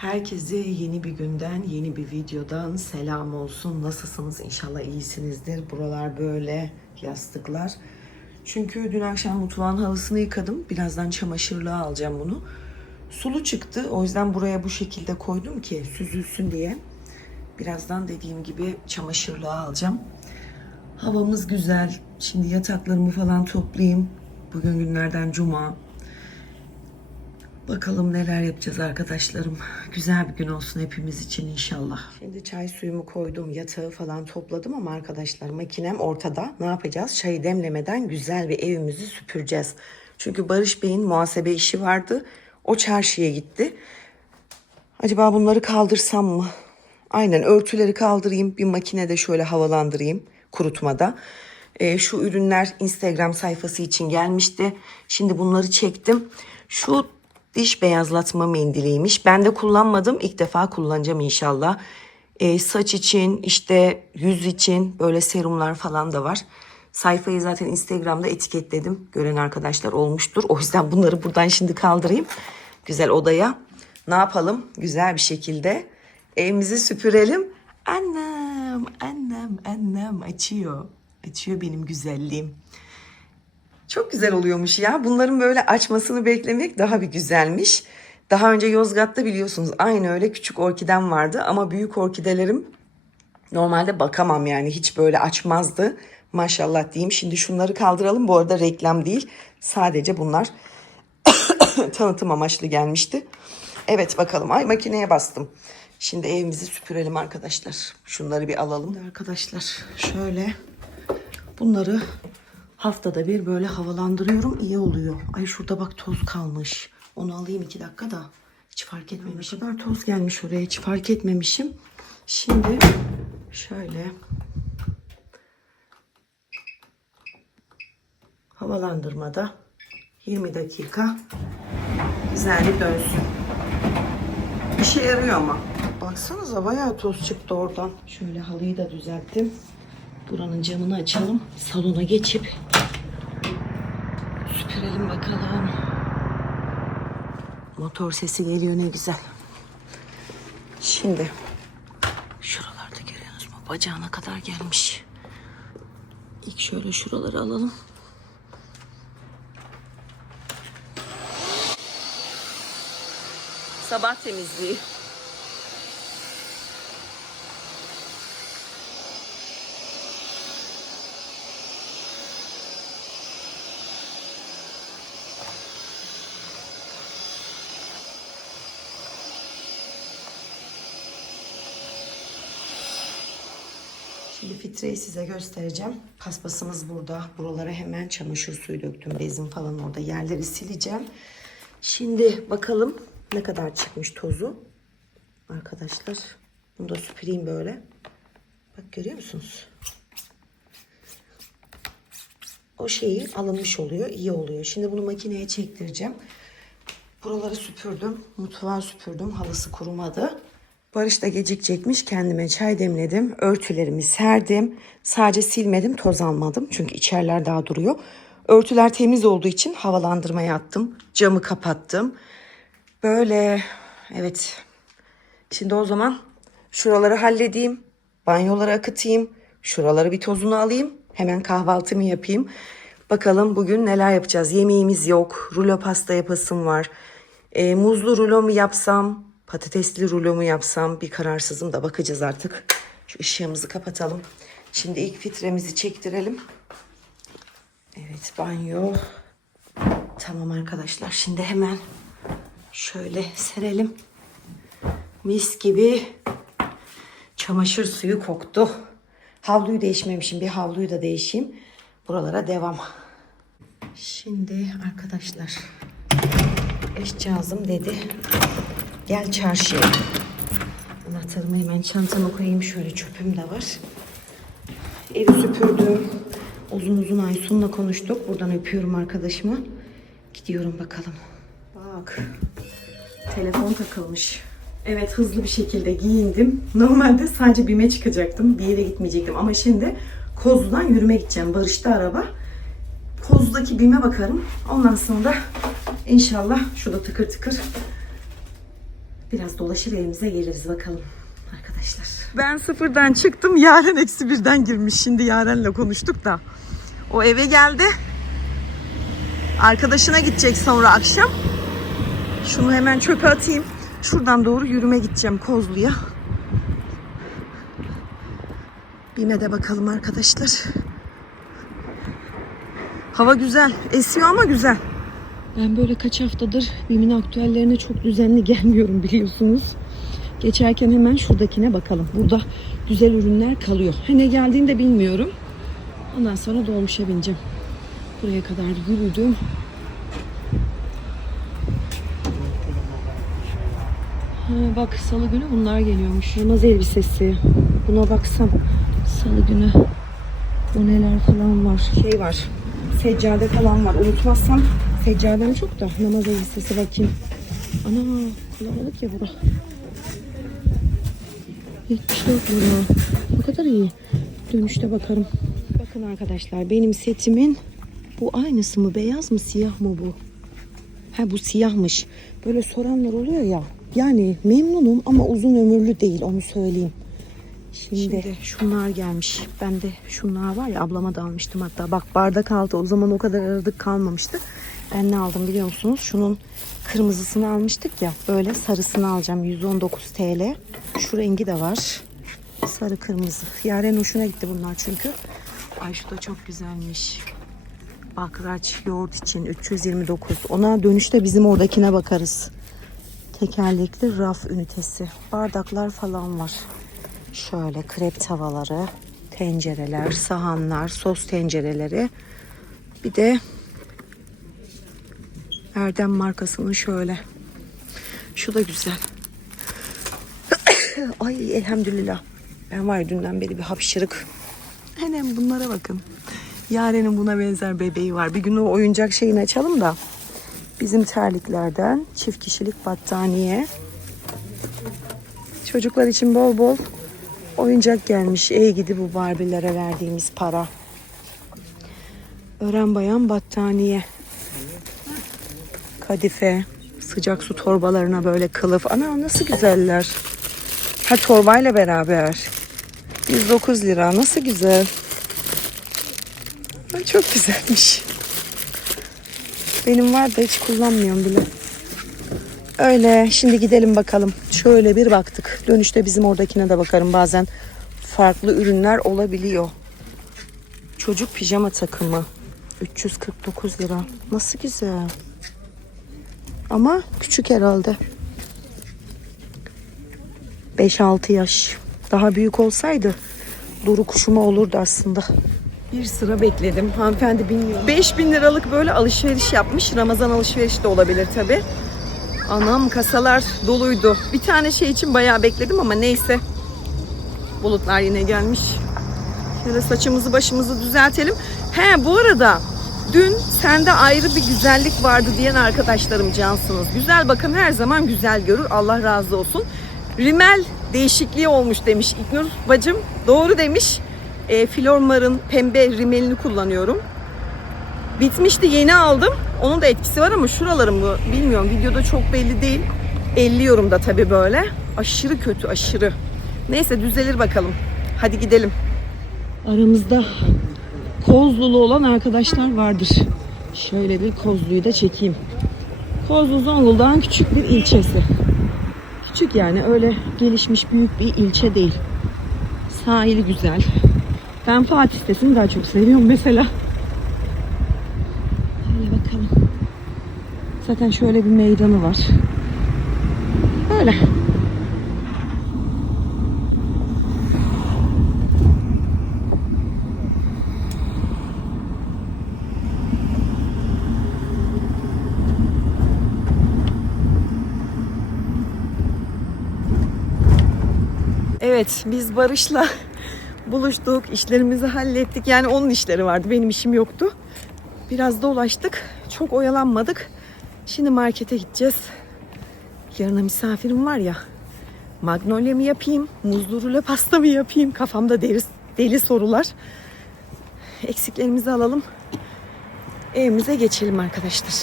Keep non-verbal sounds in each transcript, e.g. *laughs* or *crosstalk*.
Herkese yeni bir günden, yeni bir videodan selam olsun. Nasılsınız? İnşallah iyisinizdir. Buralar böyle yastıklar. Çünkü dün akşam mutfağın halısını yıkadım. Birazdan çamaşırlığa alacağım bunu. Sulu çıktı. O yüzden buraya bu şekilde koydum ki süzülsün diye. Birazdan dediğim gibi çamaşırlığa alacağım. Havamız güzel. Şimdi yataklarımı falan toplayayım. Bugün günlerden cuma. Bakalım neler yapacağız arkadaşlarım. Güzel bir gün olsun hepimiz için inşallah. Şimdi çay suyumu koydum, yatağı falan topladım ama arkadaşlar makinem ortada. Ne yapacağız? Çayı demlemeden güzel bir evimizi süpüreceğiz. Çünkü Barış Bey'in muhasebe işi vardı. O çarşıya gitti. Acaba bunları kaldırsam mı? Aynen örtüleri kaldırayım. Bir makinede şöyle havalandırayım kurutmada. Ee, şu ürünler Instagram sayfası için gelmişti. Şimdi bunları çektim. Şu diş beyazlatma mendiliymiş. Ben de kullanmadım. İlk defa kullanacağım inşallah. Ee, saç için işte yüz için böyle serumlar falan da var. Sayfayı zaten Instagram'da etiketledim. Gören arkadaşlar olmuştur. O yüzden bunları buradan şimdi kaldırayım. Güzel odaya. Ne yapalım? Güzel bir şekilde evimizi süpürelim. Annem, annem, annem açıyor. Açıyor benim güzelliğim. Çok güzel oluyormuş ya. Bunların böyle açmasını beklemek daha bir güzelmiş. Daha önce Yozgat'ta biliyorsunuz aynı öyle küçük orkidem vardı ama büyük orkidelerim normalde bakamam yani hiç böyle açmazdı. Maşallah diyeyim. Şimdi şunları kaldıralım. Bu arada reklam değil. Sadece bunlar *coughs* tanıtım amaçlı gelmişti. Evet bakalım. Ay makineye bastım. Şimdi evimizi süpürelim arkadaşlar. Şunları bir alalım. Arkadaşlar şöyle bunları haftada bir böyle havalandırıyorum. İyi oluyor. Ay şurada bak toz kalmış. Onu alayım iki dakika da. Hiç fark etmemişim. Ne kadar toz gelmiş oraya. Hiç fark etmemişim. Şimdi şöyle havalandırmada 20 dakika güzel bir dönsün. İşe yarıyor ama. Baksanıza bayağı toz çıktı oradan. Şöyle halıyı da düzelttim. Buranın camını açalım. Salona geçip süpürelim bakalım. Motor sesi geliyor ne güzel. Şimdi şuralarda görüyorsunuz mu? Bacağına kadar gelmiş. İlk şöyle şuraları alalım. Sabah temizliği. Şimdi filtreyi size göstereceğim. Paspasımız burada. Buralara hemen çamaşır suyu döktüm. Bezim falan orada. Yerleri sileceğim. Şimdi bakalım ne kadar çıkmış tozu. Arkadaşlar. Bunu da süpüreyim böyle. Bak görüyor musunuz? O şeyi alınmış oluyor. iyi oluyor. Şimdi bunu makineye çektireceğim. Buraları süpürdüm. Mutfağı süpürdüm. Halısı kurumadı. Barış da gecikecekmiş. Kendime çay demledim. Örtülerimi serdim. Sadece silmedim, toz almadım. Çünkü içerler daha duruyor. Örtüler temiz olduğu için havalandırmaya attım. Camı kapattım. Böyle evet. Şimdi o zaman şuraları halledeyim. Banyoları akıtayım. Şuraları bir tozunu alayım. Hemen kahvaltımı yapayım. Bakalım bugün neler yapacağız. Yemeğimiz yok. Rulo pasta yapasım var. E, muzlu rulo mu yapsam? Patatesli rulo mu yapsam? Bir kararsızım da bakacağız artık. Şu ışığımızı kapatalım. Şimdi ilk filtremizi çektirelim. Evet banyo. Tamam arkadaşlar. Şimdi hemen şöyle serelim. Mis gibi çamaşır suyu koktu. Havluyu değişmemişim. Bir havluyu da değişeyim. Buralara devam. Şimdi arkadaşlar eşcağızım dedi. Gel çarşıya. Anahtarımı hemen çantama koyayım. Şöyle çöpüm de var. Evi süpürdüm. Uzun uzun Aysun'la konuştuk. Buradan öpüyorum arkadaşımı. Gidiyorum bakalım. Bak. Telefon takılmış. Evet hızlı bir şekilde giyindim. Normalde sadece BİM'e çıkacaktım. Bir yere gitmeyecektim ama şimdi Kozlu'dan yürüme gideceğim. Barış'ta araba. Kozlu'daki BİM'e bakarım. Ondan sonra da inşallah şurada tıkır tıkır Biraz dolaşır evimize geliriz bakalım arkadaşlar. Ben sıfırdan çıktım. Yaren eksi birden girmiş. Şimdi Yaren'le konuştuk da. O eve geldi. Arkadaşına gidecek sonra akşam. Şunu hemen çöpe atayım. Şuradan doğru yürüme gideceğim Kozlu'ya. Bime de bakalım arkadaşlar. Hava güzel. Esiyor ama güzel. Ben böyle kaç haftadır BİM'in aktüellerine çok düzenli *laughs* gelmiyorum biliyorsunuz. Geçerken hemen şuradakine bakalım. Burada güzel ürünler kalıyor. Ne geldiğini de bilmiyorum. Ondan sonra dolmuşa bineceğim. Buraya kadar yürüdüm. Ha, bak salı günü bunlar geliyormuş. Namaz elbisesi. Buna baksam. Salı günü. Bu neler falan var. Şey var. Seccade falan var. Unutmazsam seccadem çok da namaz elbisesi bakayım. Ana kalabalık ya bura. 74 lira. Ne kadar iyi. Dönüşte bakarım. Bakın arkadaşlar benim setimin bu aynısı mı? Beyaz mı? Siyah mı bu? Ha bu siyahmış. Böyle soranlar oluyor ya. Yani memnunum ama uzun ömürlü değil onu söyleyeyim. Şimdi, şunlar gelmiş. Ben de şunlar var ya ablama da almıştım hatta. Bak bardak altı o zaman o kadar aradık kalmamıştı. Ben ne aldım biliyor musunuz? Şunun kırmızısını almıştık ya. Böyle sarısını alacağım. 119 TL. Şu rengi de var. Sarı kırmızı. Yaren hoşuna gitti bunlar çünkü. Ay şu da çok güzelmiş. Bakraç yoğurt için 329. Ona dönüşte bizim oradakine bakarız. Tekerlekli raf ünitesi. Bardaklar falan var. Şöyle krep tavaları, tencereler, sahanlar, sos tencereleri. Bir de Erdem markasının şöyle. Şu da güzel. *coughs* Ay elhamdülillah. Ben var dünden beri bir hapşırık. Hemen bunlara bakın. Yaren'in buna benzer bebeği var. Bir gün o oyuncak şeyini açalım da. Bizim terliklerden çift kişilik battaniye. Çocuklar için bol bol oyuncak gelmiş. İyi gidi bu Barbie'lere verdiğimiz para. Ören bayan battaniye. Kadife. Sıcak su torbalarına böyle kılıf. Ana nasıl güzeller. Ha torbayla beraber. 109 lira. Nasıl güzel. Ay, çok güzelmiş. Benim var da hiç kullanmıyorum bile. Öyle. Şimdi gidelim bakalım. Şöyle bir baktık. Dönüşte bizim oradakine de bakarım. Bazen farklı ürünler olabiliyor. Çocuk pijama takımı. 349 lira. Nasıl güzel. Ama küçük herhalde. 5-6 yaş. Daha büyük olsaydı Duru kuşuma olurdu aslında. Bir sıra bekledim. Hanımefendi bilmiyorum. 5000 liralık böyle alışveriş yapmış. Ramazan alışverişi de olabilir tabi. Anam kasalar doluydu. Bir tane şey için bayağı bekledim ama neyse. Bulutlar yine gelmiş. Şöyle saçımızı başımızı düzeltelim. He bu arada dün sende ayrı bir güzellik vardı diyen arkadaşlarım cansınız. Güzel bakın her zaman güzel görür. Allah razı olsun. Rimel değişikliği olmuş demiş İknur bacım. Doğru demiş. E, Flormar'ın pembe rimelini kullanıyorum. Bitmişti yeni aldım. Onun da etkisi var ama şuralarım bu bilmiyorum videoda çok belli değil. Elliyorum da tabii böyle. Aşırı kötü aşırı. Neyse düzelir bakalım. Hadi gidelim. Aramızda Kozlulu olan arkadaşlar vardır. Şöyle bir Kozlu'yu da çekeyim. Kozlu Zonguldak'ın küçük bir ilçesi. Küçük yani öyle gelişmiş büyük bir ilçe değil. Sahili güzel. Ben Fatih sitesini daha çok seviyorum mesela. Şöyle bakalım. Zaten şöyle bir meydanı var. Böyle. Evet, biz Barış'la *laughs* buluştuk, işlerimizi hallettik. Yani onun işleri vardı, benim işim yoktu. Biraz dolaştık, çok oyalanmadık. Şimdi markete gideceğiz. Yarına misafirim var ya. Magnolia mı yapayım, muzlu rüle pasta mı yapayım? Kafamda deli, deli sorular. Eksiklerimizi alalım. Evimize geçelim arkadaşlar.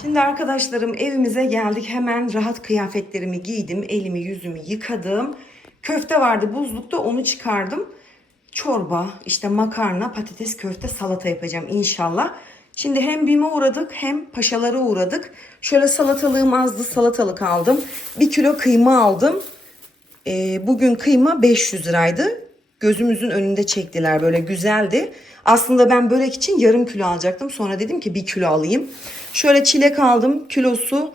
Şimdi arkadaşlarım evimize geldik. Hemen rahat kıyafetlerimi giydim. Elimi yüzümü yıkadım. Köfte vardı buzlukta onu çıkardım. Çorba, işte makarna, patates, köfte, salata yapacağım inşallah. Şimdi hem BİM'e uğradık hem paşalara uğradık. Şöyle salatalığım azdı salatalık aldım. Bir kilo kıyma aldım. Ee, bugün kıyma 500 liraydı. Gözümüzün önünde çektiler böyle güzeldi. Aslında ben börek için yarım kilo alacaktım. Sonra dedim ki bir kilo alayım. Şöyle çilek aldım. Kilosu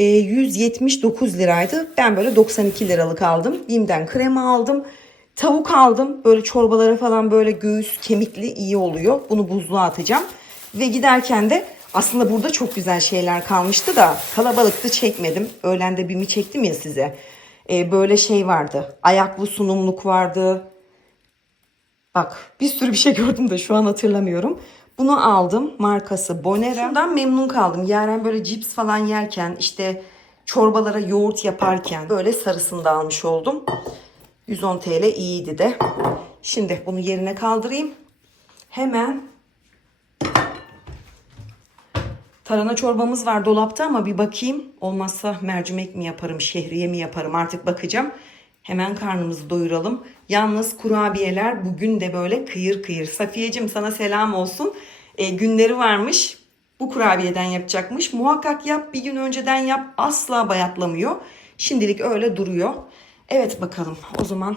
e, 179 liraydı. Ben böyle 92 liralık aldım. Bim'den krema aldım. Tavuk aldım. Böyle çorbalara falan böyle göğüs kemikli iyi oluyor. Bunu buzluğa atacağım. Ve giderken de aslında burada çok güzel şeyler kalmıştı da kalabalıktı çekmedim. Öğlende BİM'i çektim ya size. E, böyle şey vardı. Ayaklı sunumluk vardı. Bak bir sürü bir şey gördüm de şu an hatırlamıyorum. Bunu aldım. Markası Bonera. Şundan memnun kaldım. Yaren böyle cips falan yerken işte çorbalara yoğurt yaparken böyle sarısını da almış oldum. 110 TL iyiydi de. Şimdi bunu yerine kaldırayım. Hemen Tarhana çorbamız var dolapta ama bir bakayım. Olmazsa mercimek mi yaparım, şehriye mi yaparım artık bakacağım. Hemen karnımızı doyuralım. Yalnız kurabiyeler bugün de böyle kıyır kıyır. Safiyeciğim sana selam olsun. E, günleri varmış. Bu kurabiyeden yapacakmış. Muhakkak yap bir gün önceden yap. Asla bayatlamıyor. Şimdilik öyle duruyor. Evet bakalım o zaman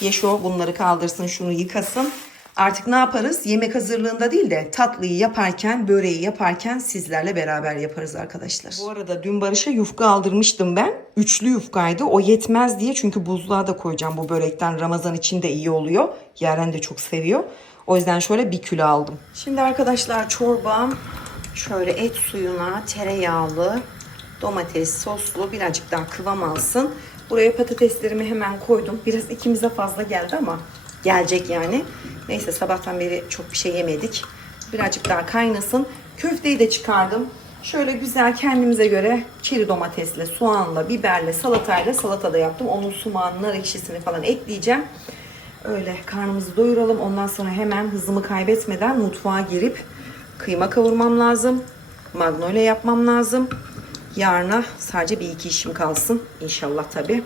Yeşo bunları kaldırsın şunu yıkasın. Artık ne yaparız? Yemek hazırlığında değil de tatlıyı yaparken, böreği yaparken sizlerle beraber yaparız arkadaşlar. Bu arada dün Barış'a yufka aldırmıştım ben. Üçlü yufkaydı. O yetmez diye çünkü buzluğa da koyacağım bu börekten. Ramazan için de iyi oluyor. Yaren de çok seviyor. O yüzden şöyle bir kilo aldım. Şimdi arkadaşlar çorbam şöyle et suyuna tereyağlı, domates soslu birazcık daha kıvam alsın. Buraya patateslerimi hemen koydum. Biraz ikimize fazla geldi ama gelecek yani. Neyse sabahtan beri çok bir şey yemedik. Birazcık daha kaynasın. Köfteyi de çıkardım. Şöyle güzel kendimize göre çeri domatesle, soğanla, biberle, salatayla salata da yaptım. Onun sumağını, nar ekşisini falan ekleyeceğim. Öyle karnımızı doyuralım. Ondan sonra hemen hızımı kaybetmeden mutfağa girip kıyma kavurmam lazım. Magnolia yapmam lazım. Yarına sadece bir iki işim kalsın. İnşallah tabii.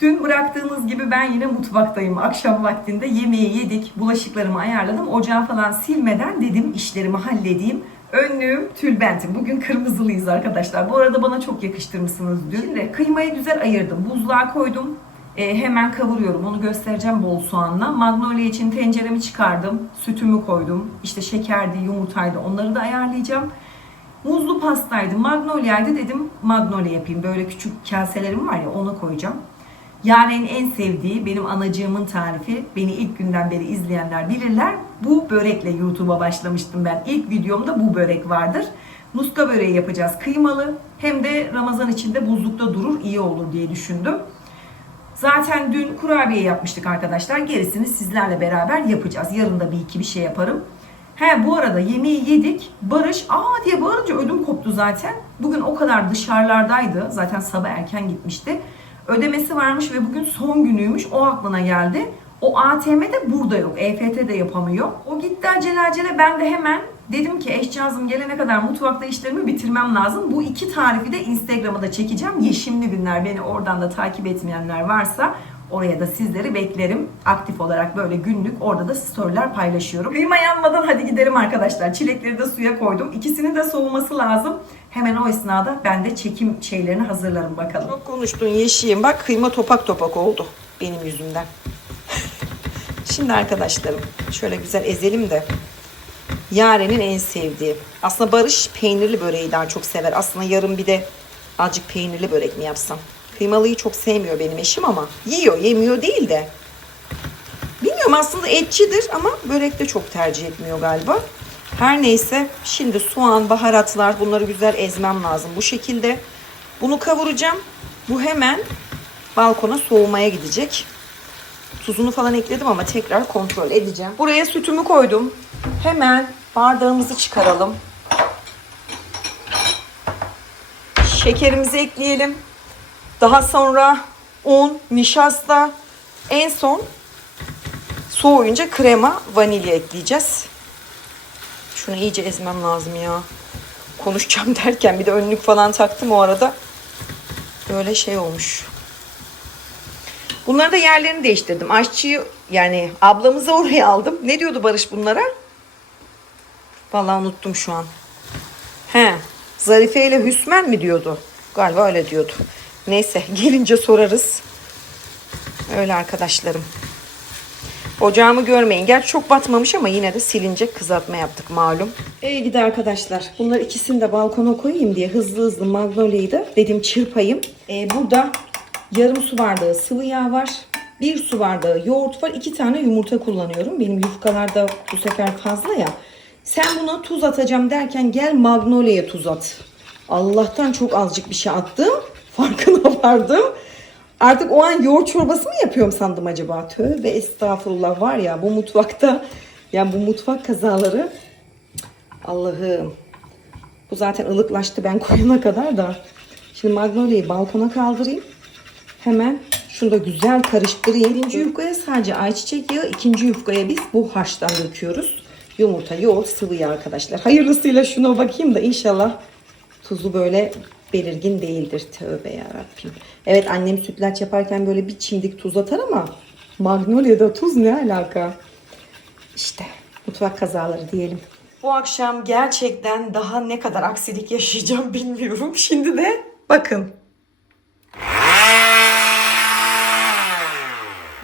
Dün bıraktığınız gibi ben yine mutfaktayım. Akşam vaktinde yemeği yedik, bulaşıklarımı ayarladım. Ocağı falan silmeden dedim işlerimi halledeyim. Önlüğüm tülbentim. Bugün kırmızılıyız arkadaşlar. Bu arada bana çok yakıştırmışsınız dün. Şimdi kıymayı güzel ayırdım. Buzluğa koydum. E, hemen kavuruyorum. Onu göstereceğim bol soğanla. Magnolia için tenceremi çıkardım. Sütümü koydum. İşte şekerdi, yumurtaydı. Onları da ayarlayacağım. Muzlu pastaydı, magnolia'ydı dedim magnolia yapayım. Böyle küçük kaselerim var ya ona koyacağım. Yaren'in en sevdiği benim anacığımın tarifi. Beni ilk günden beri izleyenler bilirler. Bu börekle YouTube'a başlamıştım ben. İlk videomda bu börek vardır. Muska böreği yapacağız kıymalı. Hem de Ramazan içinde buzlukta durur iyi olur diye düşündüm. Zaten dün kurabiye yapmıştık arkadaşlar. Gerisini sizlerle beraber yapacağız. Yarın da bir iki bir şey yaparım. He bu arada yemeği yedik. Barış aa diye bağırınca ödüm koptu zaten. Bugün o kadar dışarılardaydı. Zaten sabah erken gitmişti. Ödemesi varmış ve bugün son günüymüş. O aklına geldi. O ATM de burada yok. EFT de yapamıyor. O gitti acele acele. Ben de hemen dedim ki eşcağızım gelene kadar mutfakta işlerimi bitirmem lazım. Bu iki tarifi de Instagram'a da çekeceğim. Yeşimli günler beni oradan da takip etmeyenler varsa Oraya da sizleri beklerim. Aktif olarak böyle günlük orada da storyler paylaşıyorum. Kıyma yanmadan hadi gidelim arkadaşlar. Çilekleri de suya koydum. İkisinin de soğuması lazım. Hemen o esnada ben de çekim şeylerini hazırlarım bakalım. Çok konuştun yeşiğim. Bak kıyma topak topak oldu benim yüzümden. *laughs* Şimdi arkadaşlarım şöyle güzel ezelim de. Yaren'in en sevdiği. Aslında Barış peynirli böreği daha çok sever. Aslında yarın bir de azıcık peynirli börek mi yapsam? Kıymalıyı çok sevmiyor benim eşim ama yiyor, yemiyor değil de. Bilmiyorum aslında etçidir ama börekte çok tercih etmiyor galiba. Her neyse şimdi soğan, baharatlar bunları güzel ezmem lazım bu şekilde. Bunu kavuracağım. Bu hemen balkona soğumaya gidecek. Tuzunu falan ekledim ama tekrar kontrol edeceğim. Buraya sütümü koydum. Hemen bardağımızı çıkaralım. Şekerimizi ekleyelim. Daha sonra un, nişasta, en son soğuyunca krema, vanilya ekleyeceğiz. Şunu iyice ezmem lazım ya. konuşacağım *laughs* derken bir de önlük falan taktım o arada. Böyle şey olmuş. Bunları da yerlerini değiştirdim. Aşçıyı yani ablamızı *laughs* oraya aldım. Ne diyordu Barış bunlara? Vallahi unuttum şu an. He, Zarife ile Hüsmen mi diyordu? Galiba öyle diyordu. Neyse *laughs* gelince sorarız. Öyle arkadaşlarım. Ocağımı görmeyin. Gerçi çok batmamış ama yine de silinecek kızartma yaptık malum. İyi gidi arkadaşlar. Bunlar ikisini de balkona koyayım diye hızlı hızlı magnolia'yı da dedim çırpayım. Ee, burada yarım su bardağı sıvı yağ var. Bir su bardağı yoğurt var. iki tane yumurta kullanıyorum. Benim yufkalarda bu sefer fazla ya. Sen buna tuz atacağım derken gel magnolia'ya tuz at. Allah'tan çok azıcık bir şey attım. *laughs* Farkına vardım. Artık o an yoğurt çorbası mı yapıyorum sandım acaba? Tövbe estağfurullah var ya bu mutfakta yani bu mutfak kazaları Allah'ım. Bu zaten ılıklaştı ben koyana kadar da. Şimdi magnolia'yı balkona kaldırayım. Hemen şunu da güzel karıştırayım. Birinci yufkaya sadece ayçiçek yağı, ikinci yufkaya biz bu harçtan döküyoruz. Yumurta, yoğurt, sıvı yağ arkadaşlar. Hayırlısıyla şuna bakayım da inşallah tuzu böyle belirgin değildir. Tövbe yarabbim. Evet annem sütlaç yaparken böyle bir çimdik tuz atar ama Magnolia'da tuz ne alaka? İşte mutfak kazaları diyelim. Bu akşam gerçekten daha ne kadar aksilik yaşayacağım bilmiyorum. Şimdi de bakın.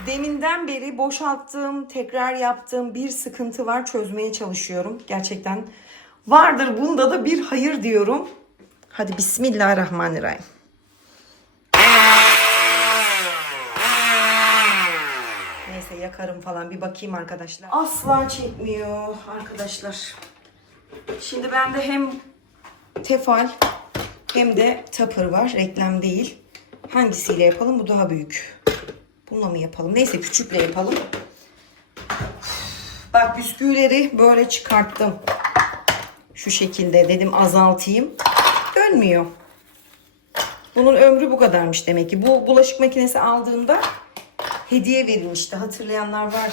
Deminden beri boşalttığım, tekrar yaptığım bir sıkıntı var. Çözmeye çalışıyorum. Gerçekten vardır bunda da bir hayır diyorum. Hadi Bismillahirrahmanirrahim. Neyse yakarım falan bir bakayım arkadaşlar. Asla çekmiyor arkadaşlar. Şimdi bende hem tefal hem de tapır var. Reklam değil. Hangisiyle yapalım? Bu daha büyük. Bununla mı yapalım? Neyse küçükle yapalım. Bak bisküvileri böyle çıkarttım. Şu şekilde dedim azaltayım. Dönmüyor. Bunun ömrü bu kadarmış demek ki. Bu bulaşık makinesi aldığımda hediye verilmişti. Hatırlayanlar vardı.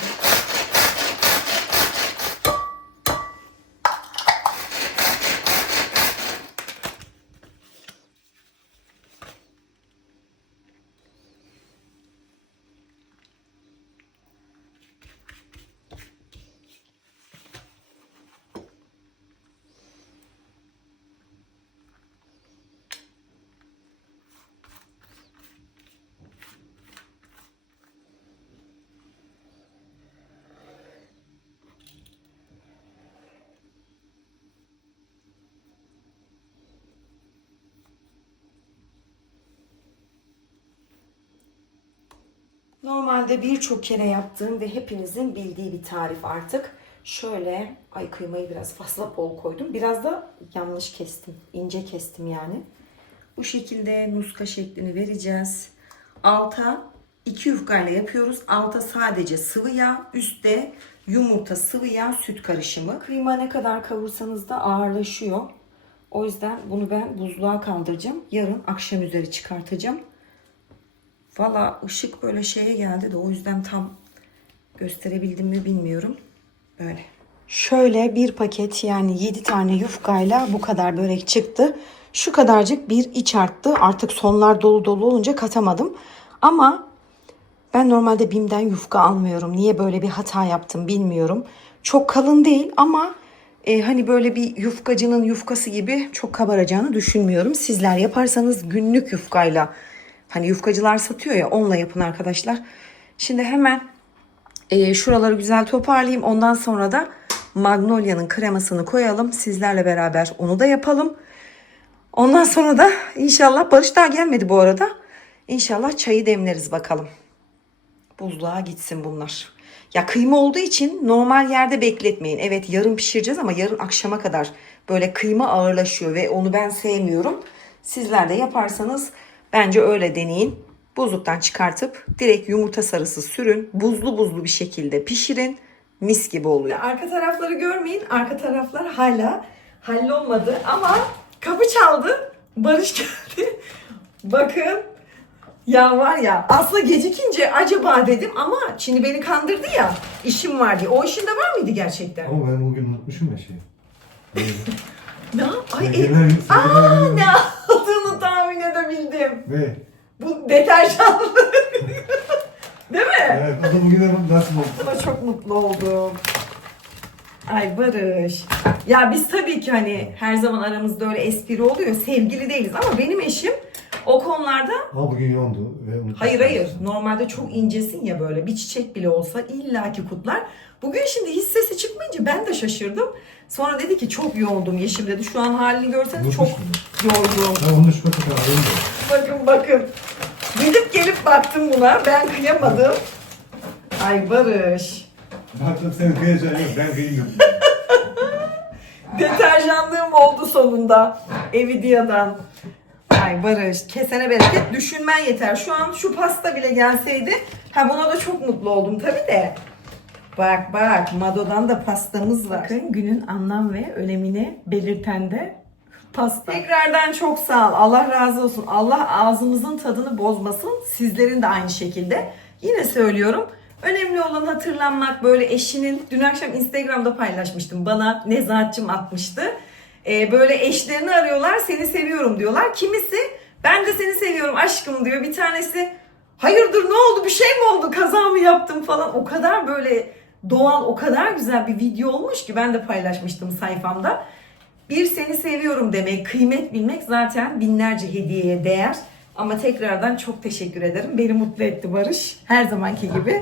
Normalde birçok kere yaptığım ve hepinizin bildiği bir tarif artık. Şöyle, ay kıymayı biraz fazla bol koydum. Biraz da yanlış kestim. ince kestim yani. Bu şekilde nuska şeklini vereceğiz. Alta iki yufkayla yapıyoruz. Alta sadece sıvı yağ, üstte yumurta, sıvı yağ, süt karışımı. Kıyma ne kadar kavursanız da ağırlaşıyor. O yüzden bunu ben buzluğa kaldıracağım. Yarın akşam üzeri çıkartacağım. Valla ışık böyle şeye geldi de o yüzden tam gösterebildim mi bilmiyorum. Böyle. Şöyle bir paket yani 7 tane yufkayla bu kadar börek çıktı. Şu kadarcık bir iç arttı. Artık sonlar dolu dolu olunca katamadım. Ama ben normalde BİM'den yufka almıyorum. Niye böyle bir hata yaptım bilmiyorum. Çok kalın değil ama e, hani böyle bir yufkacının yufkası gibi çok kabaracağını düşünmüyorum. Sizler yaparsanız günlük yufkayla hani yufkacılar satıyor ya onunla yapın arkadaşlar. Şimdi hemen e, şuraları güzel toparlayayım. Ondan sonra da Magnolia'nın kremasını koyalım. Sizlerle beraber onu da yapalım. Ondan sonra da inşallah Barış daha gelmedi bu arada. İnşallah çayı demleriz bakalım. Buzluğa gitsin bunlar. Ya kıyma olduğu için normal yerde bekletmeyin. Evet yarın pişireceğiz ama yarın akşama kadar böyle kıyma ağırlaşıyor ve onu ben sevmiyorum. Sizler de yaparsanız bence öyle deneyin. Buzluktan çıkartıp direkt yumurta sarısı sürün. Buzlu buzlu bir şekilde pişirin. Mis gibi oluyor. Arka tarafları görmeyin. Arka taraflar hala hallolmadı ama kapı çaldı. Barış *laughs* geldi. Bakın ya var ya aslında gecikince acaba dedim ama şimdi beni kandırdı ya işim var diye. O işinde var mıydı gerçekten? Ama ben bugün unutmuşum ya şeyi. *laughs* Ne? Ay, e- günü- ne aldığını tahmin edebildim. Ne? Bu deterjan. *laughs* Değil mi? Evet, o da bugüne nasip oldu. Buna çok mutlu oldum. Ay Barış. Ya biz tabii ki hani her zaman aramızda öyle espri oluyor. Sevgili değiliz ama benim eşim Ama bugün yoğundu. Ve unuttum. hayır hayır normalde çok incesin ya böyle bir çiçek bile olsa illaki kutlar. Bugün şimdi hiç sesi çıkmayınca ben de şaşırdım. Sonra dedi ki çok yoğundum Yeşim dedi. Şu an halini görseniz çok Unutmuş musun? yorgun. Ben onu şuna kadar arayayım da. Bakın bakın. Gidip gelip baktım buna. Ben kıyamadım. Ay Barış. Baktım senin kıyacağın yok. Ben kıyıyorum. *laughs* Deterjanlığım oldu sonunda. Evidia'dan. Ay Barış kesene bereket düşünmen yeter. Şu an şu pasta bile gelseydi ha buna da çok mutlu oldum tabii de. Bak bak Mado'dan da pastamız var. Bakın günün anlam ve önemini belirten de pasta. Tekrardan çok sağ ol. Allah razı olsun. Allah ağzımızın tadını bozmasın. Sizlerin de aynı şekilde. Yine söylüyorum. Önemli olan hatırlanmak böyle eşinin dün akşam Instagram'da paylaşmıştım. Bana Nezahat'cığım atmıştı. Ee, böyle eşlerini arıyorlar seni seviyorum diyorlar. Kimisi ben de seni seviyorum aşkım diyor. Bir tanesi hayırdır ne oldu bir şey mi oldu kaza mı yaptım falan. O kadar böyle doğal o kadar güzel bir video olmuş ki ben de paylaşmıştım sayfamda. Bir seni seviyorum demek, kıymet bilmek zaten binlerce hediyeye değer. Ama tekrardan çok teşekkür ederim. Beni mutlu etti Barış. Her zamanki gibi.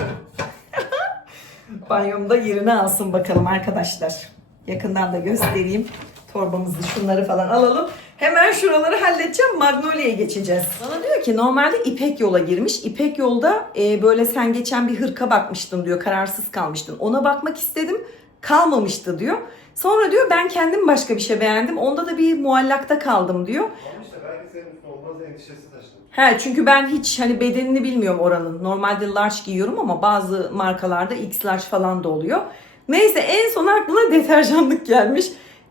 *laughs* Banyomda yerini alsın bakalım arkadaşlar. Yakından da göstereyim. Torbamızı şunları falan alalım. Hemen şuraları halledeceğim. Magnolia'ya geçeceğiz. Bana diyor ki normalde İpek yola girmiş. İpek yolda e, böyle sen geçen bir hırka bakmıştın diyor. Kararsız kalmıştın. Ona bakmak istedim. Kalmamıştı diyor. Sonra diyor ben kendim başka bir şey beğendim. Onda da bir muallakta kaldım diyor. Ama işte belki senin üstüne olmaz endişesi taşıdım. He çünkü ben hiç hani bedenini bilmiyorum oranın. Normalde large giyiyorum ama bazı markalarda X large falan da oluyor. Neyse en son aklına deterjanlık gelmiş.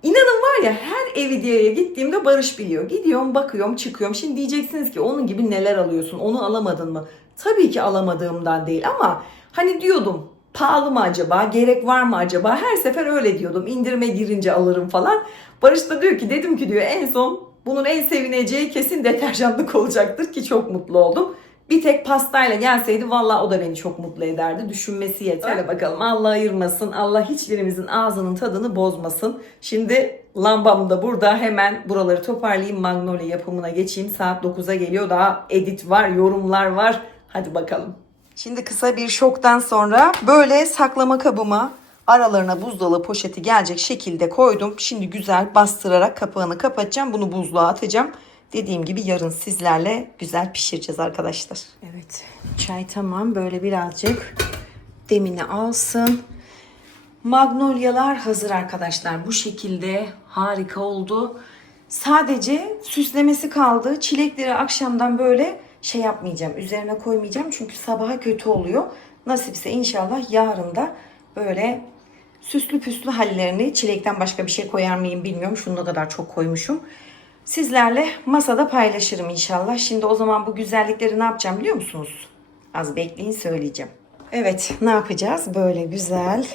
İnanın var ya her Evidia'ya gittiğimde Barış biliyor. Gidiyorum bakıyorum çıkıyorum. Şimdi diyeceksiniz ki onun gibi neler alıyorsun onu alamadın mı? Tabii ki alamadığımdan değil ama hani diyordum pahalı mı acaba gerek var mı acaba her sefer öyle diyordum indirime girince alırım falan. Barış da diyor ki dedim ki diyor en son bunun en sevineceği kesin deterjanlık *laughs* olacaktır ki çok mutlu oldum. Bir tek pastayla gelseydi valla o da beni çok mutlu ederdi. Düşünmesi yeter. Öyle bakalım Allah ayırmasın. Allah hiçbirimizin ağzının tadını bozmasın. Şimdi lambam da burada. Hemen buraları toparlayayım. Magnolia yapımına geçeyim. Saat 9'a geliyor. Daha edit var, yorumlar var. Hadi bakalım. Şimdi kısa bir şoktan sonra böyle saklama kabıma aralarına buzdolabı poşeti gelecek şekilde koydum. Şimdi güzel bastırarak kapağını kapatacağım. Bunu buzluğa atacağım. Dediğim gibi yarın sizlerle güzel pişireceğiz arkadaşlar. Evet çay tamam böyle birazcık demini alsın. Magnolyalar hazır arkadaşlar. Bu şekilde harika oldu. Sadece süslemesi kaldı. Çilekleri akşamdan böyle şey yapmayacağım. Üzerine koymayacağım. Çünkü sabaha kötü oluyor. Nasipse inşallah yarın da böyle süslü püslü hallerini çilekten başka bir şey koyar mıyım bilmiyorum. Şunu kadar çok koymuşum. Sizlerle masada paylaşırım inşallah. Şimdi o zaman bu güzellikleri ne yapacağım biliyor musunuz? Az bekleyin söyleyeceğim. Evet ne yapacağız? Böyle güzel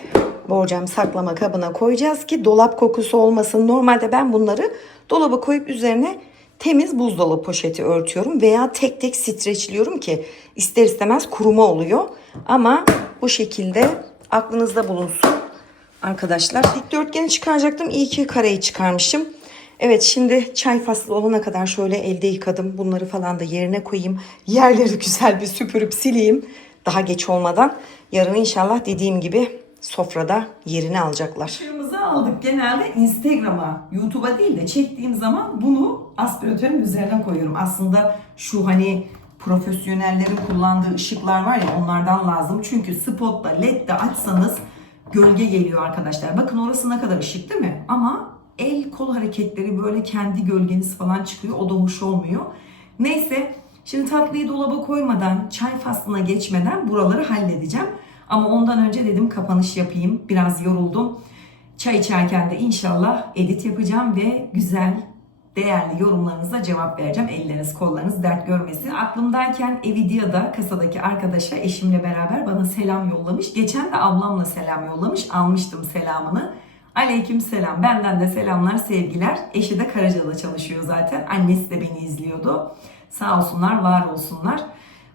borcam saklama kabına koyacağız ki dolap kokusu olmasın. Normalde ben bunları dolaba koyup üzerine temiz buzdolabı poşeti örtüyorum veya tek tek streçliyorum ki ister istemez kuruma oluyor. Ama bu şekilde aklınızda bulunsun. Arkadaşlar dikdörtgeni çıkaracaktım. İyi ki kareyi çıkarmışım. Evet şimdi çay faslı olana kadar şöyle elde yıkadım. Bunları falan da yerine koyayım. Yerleri *laughs* güzel bir süpürüp sileyim. Daha geç olmadan. Yarın inşallah dediğim gibi sofrada yerini alacaklar. Kırmızı aldık genelde Instagram'a, YouTube'a değil de çektiğim zaman bunu aspiratörün üzerine koyuyorum. Aslında şu hani profesyonellerin kullandığı ışıklar var ya onlardan lazım. Çünkü spotla ledde açsanız gölge geliyor arkadaşlar. Bakın orası ne kadar ışık değil mi? Ama el kol hareketleri böyle kendi gölgeniz falan çıkıyor. O da hoş olmuyor. Neyse şimdi tatlıyı dolaba koymadan çay faslına geçmeden buraları halledeceğim. Ama ondan önce dedim kapanış yapayım. Biraz yoruldum. Çay içerken de inşallah edit yapacağım ve güzel değerli yorumlarınıza cevap vereceğim. Elleriniz kollarınız dert görmesin. Aklımdayken Evidia'da kasadaki arkadaşa eşimle beraber bana selam yollamış. Geçen de ablamla selam yollamış. Almıştım selamını. Aleyküm selam. Benden de selamlar, sevgiler. Eşi de Karaca'da çalışıyor zaten. Annesi de beni izliyordu. Sağ olsunlar, var olsunlar.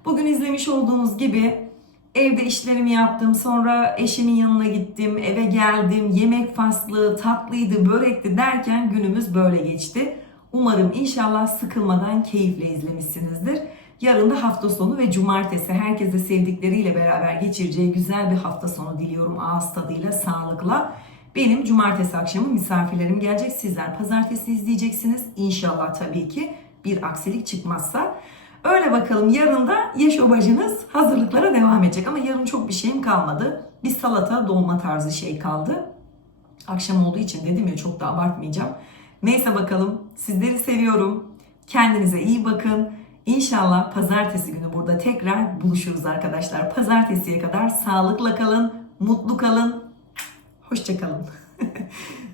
Bugün izlemiş olduğunuz gibi evde işlerimi yaptım. Sonra eşimin yanına gittim. Eve geldim. Yemek faslı, tatlıydı, börekti derken günümüz böyle geçti. Umarım inşallah sıkılmadan keyifle izlemişsinizdir. Yarın da hafta sonu ve cumartesi herkese sevdikleriyle beraber geçireceği güzel bir hafta sonu diliyorum ağız tadıyla, sağlıkla. Benim cumartesi akşamı misafirlerim gelecek. Sizler pazartesi izleyeceksiniz. İnşallah tabii ki bir aksilik çıkmazsa. Öyle bakalım yarın da yaş obacınız hazırlıklara devam edecek. Ama yarın çok bir şeyim kalmadı. Bir salata, dolma tarzı şey kaldı. Akşam olduğu için dedim ya çok da abartmayacağım. Neyse bakalım. Sizleri seviyorum. Kendinize iyi bakın. İnşallah pazartesi günü burada tekrar buluşuruz arkadaşlar. Pazartesiye kadar sağlıkla kalın, mutlu kalın. Hoşçakalın. *laughs*